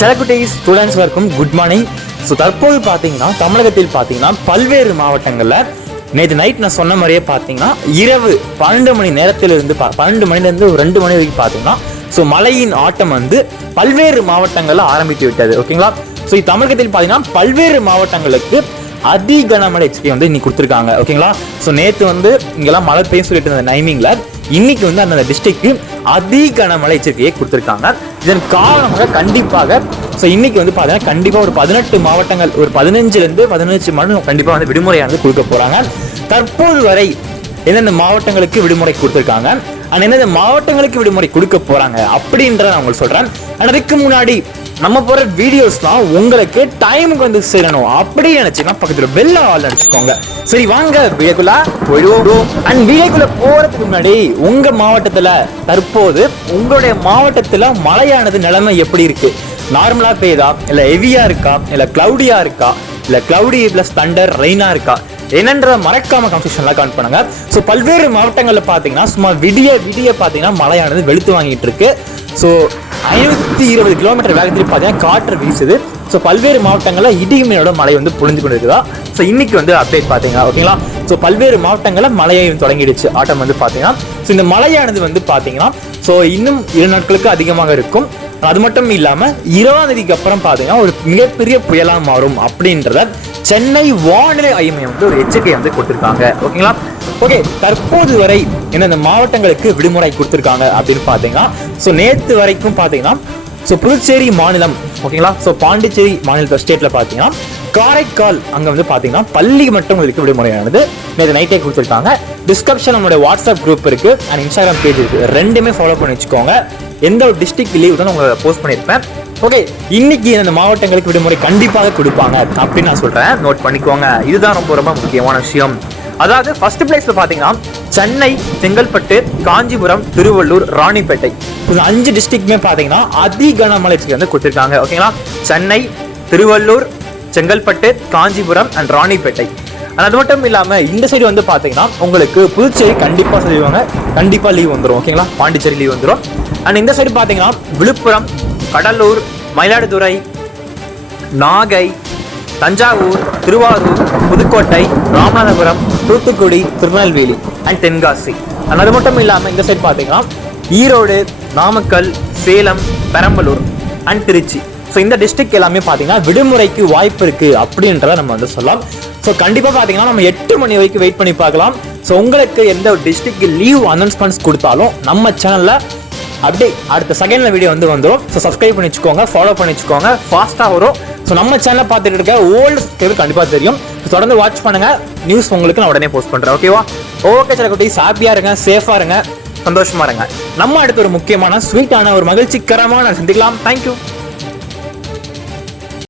Chellakutties students welcome good morning. So தற்போது பாத்தீங்கன்னா தமிழகத்தில் பாத்தீங்கன்னா பல்வேறு மாவட்டங்கள்ல நேற்று நைட் நான் சொன்ன மாதிரியே பாத்தீங்கன்னா இரவு 12 மணி நேரத்திலிருந்து 12 மணிலேருந்து 2 மணி வரைக்கும் பாத்தீங்கன்னா ஸோ மழையின் ஆட்டம் வந்து பல்வேறு மாவட்டங்கள்ல ஆரம்பித்து விட்டது. ஓகேங்களா? ஸோ தமிழகத்தில் பாத்தீங்கன்னா பல்வேறு மாவட்டங்களுக்கு அதி கனமழை எச்சரிக்கை வந்து இன்னைக்கு கொடுத்துருக்காங்க. ஓகேங்களா? ஸோ நேற்று வந்து இங்கெல்லாம் மழை பெய்யும் சொல்லிட்டு இருந்த டைமிங்ல இன்னைக்கு வந்து அந்த டிஸ்ட்ரிக்ட் அதி கனமழை எச்சரிக்கையை கொடுத்துருக்காங்க. இதன் காரணமாக கண்டிப்பாக ஸோ இன்னைக்கு வந்து பார்த்தீங்கன்னா கண்டிப்பாக ஒரு 18 மாவட்டங்கள் ஒரு 15லேருந்து 17 மாவட்டம் கண்டிப்பாக வந்து விடுமுறையானது கொடுக்க போறாங்க. தற்போது வரை எந்தெந்த மாவட்டங்களுக்கு விடுமுறை கொடுத்துருக்காங்க அண்ட் எந்தெந்த மாவட்டங்களுக்கு விடுமுறை கொடுக்க போறாங்க அப்படின்றத நான் உங்களுக்கு சொல்றேன். அதுக்கு முன்னாடி நம்ம போற வீடியோஸ்லாம் உங்களுக்கு டைமுக்கு வந்து சேரணும் அப்படி நினைச்சீங்கன்னா பக்கத்துல பெல் ஆல் அடிச்சுக்கோங்க. சரி வாங்க வீடியோக்குள்ள போயிடுவோம். அண்ட் வீடியோக்குள்ள போறதுக்கு முன்னாடி உங்க மாவட்டத்துல தற்போது உங்களுடைய மாவட்டத்துல மழையானது நிலைமை எப்படி இருக்கு? நார்மலா பெய்யுதா இல்ல ஹெவியா இருக்கா இல்ல கிளவுடியா இருக்கா இல்ல கிளவுடி பிளஸ் தண்டர் ரெயினா இருக்கா என்னன்ற மறக்காம கன்ஃபியூஷன்லாம் கமெண்ட் பண்ணுங்க. ஸோ பல்வேறு மாவட்டங்கள்ல பாத்தீங்கன்னா சும்மா விடிய பாத்தீங்கன்னா மழையானது வெளுத்து வாங்கிட்டு இருக்கு. ஸோ 520 கிலோமீட்டர் வேகத்தில் பார்த்தீங்கன்னா காற்று வீசுது. ஸோ பல்வேறு மாவட்டங்களில் இடிமின்னோட மழை வந்து பொழிஞ்சு கொண்டு இருக்குதா. ஸோ இன்னைக்கு வந்து அப்டேட் பார்த்தீங்கன்னா ஓகேங்களா. ஸோ பல்வேறு மாவட்டங்களில் மழையை தொடங்கிடுச்சு ஆட்டம் வந்து பார்த்தீங்கன்னா. ஸோ இந்த மழையானது வந்து பார்த்தீங்கன்னா ஸோ இன்னும் 2 நாட்களுக்கு அதிகமாக இருக்கும். அது மட்டும் இல்லாமல் 20ஆம் தேதிக்கு அப்புறம் பார்த்தீங்கன்னா ஒரு மிகப்பெரிய புயலாக மாறும் அப்படின்றத சென்னை வானிலை ஆய்வு மையம் வந்து ஒரு எச்சரிக்கை வந்து கொடுத்துருக்காங்க. ஓகேங்களா? ஓகே, தற்போது வரை எந்தெந்த மாவட்டங்களுக்கு விடுமுறை கொடுத்துருக்காங்க அப்படின்னு பார்த்தீங்கன்னா ஸோ நேற்று வரைக்கும் பார்த்தீங்கன்னா ஸோ புதுச்சேரி மாநிலம் ஓகேங்களா. ஸோ பாண்டிச்சேரி மாநில ஸ்டேட்ல பார்த்தீங்கன்னா காரைக்கால் அங்கே வந்து பார்த்தீங்கன்னா பள்ளி மட்டும் உங்களுக்கு விடுமுறையானது நேற்று நைட்டே கொடுத்துருக்காங்க. டிஸ்கிரிப்ஷன் நம்மளுடைய வாட்ஸ்அப் குரூப் இருக்கு அண்ட் இன்ஸ்டாகிராம் பேஜ் இருக்கு, ரெண்டுமே ஃபாலோ பண்ணி வச்சுக்கோங்க. எந்த ஒரு டிஸ்ட்ரிக்ட் லீவ் தான் உங்களை போஸ்ட் பண்ணியிருப்பேன். ஓகே, இன்னைக்கு இந்த மாவட்டங்களுக்கு விடுமுறை கண்டிப்பாக கொடுப்பாங்க அப்படின்னு நான் சொல்றேன், நோட் பண்ணிக்கோங்க. இதுதான் ரொம்ப முக்கியமான விஷயம். அதாவது ஃபர்ஸ்ட் பிளேஸ்ல பாத்தீங்கன்னா சென்னை, செங்கல்பட்டு, காஞ்சிபுரம், திருவள்ளூர், ராணிப்பேட்டை 5 டிஸ்ட்ரிக்ட்மே பாத்தீங்கன்னா அதி கனமழை வந்து கொடுத்திருக்காங்க. ஓகேங்களா? சென்னை, திருவள்ளூர், செங்கல்பட்டு, காஞ்சிபுரம் அண்ட் ராணிப்பேட்டை. அது மட்டும் இல்லாம இந்த சைடு வந்து பாத்தீங்கன்னா உங்களுக்கு புதுச்சேரி கண்டிப்பா சொல்லுவாங்க, கண்டிப்பா லீவ் வந்துடும். ஓகேங்களா? பாண்டிச்சேரி லீவ் வந்துடும். அண்ட் இந்த சைடு பாத்தீங்கன்னா விழுப்புரம், கடலூர், மயிலாடுதுறை, நாகை, தஞ்சாவூர், திருவாரூர், புதுக்கோட்டை, ராமநாதபுரம், தூத்துக்குடி, திருநெல்வேலி அண்ட் தென்காசி. அது மட்டும் இல்லாமல் இந்த சைடு பார்த்தீங்கன்னா ஈரோடு, நாமக்கல், சேலம், பெரம்பலூர் அண்ட் திருச்சி. ஸோ இந்த டிஸ்ட்ரிக்ட் எல்லாமே பார்த்தீங்கன்னா விடுமுறைக்கு வாய்ப்பு இருக்கு அப்படின்றத நம்ம வந்து சொல்லலாம். ஸோ கண்டிப்பாக பார்த்தீங்கன்னா நம்ம 8 மணி வரைக்கும் வெயிட் பண்ணி பார்க்கலாம். ஸோ உங்களுக்கு எந்த ஒரு டிஸ்ட்ரிக்ட் லீவ் அனௌன்ஸ்மெண்ட்ஸ் கொடுத்தாலும் நம்ம சேனல்ல அப்படியே அடுத்த செகண்ட்ல வீடியோ வந்து வந்துடும். ஸோ சப்ஸ்கிரைப் பண்ணி வச்சுக்கோங்க, ஃபாலோ பண்ணி வச்சுக்கோங்க, ஃபாஸ்ட்டாக வரும். ஸோ நம்ம சேனலை பார்த்துட்டு இருக்க ஓல்டு சப்ஸ்கிரைபர் கண்டிப்பாக தெரியும். தொடர்ந்து வாட்ச் பண்ணுங்க, நியூஸ் உங்களுக்கு நான் உடனே போஸ்ட் பண்றேன். ஓகேவா? ஓகே செல்லக்குட்டீஸ், ஹாப்பியா இருங்க, சேஃபா இருங்க, சந்தோஷமா இருங்க. நம்ம அடுத்த ஒரு முக்கியமான ஸ்வீட்டான ஒரு மகிழ்ச்சிகரமான சந்திக்கலாம். தேங்க்யூ.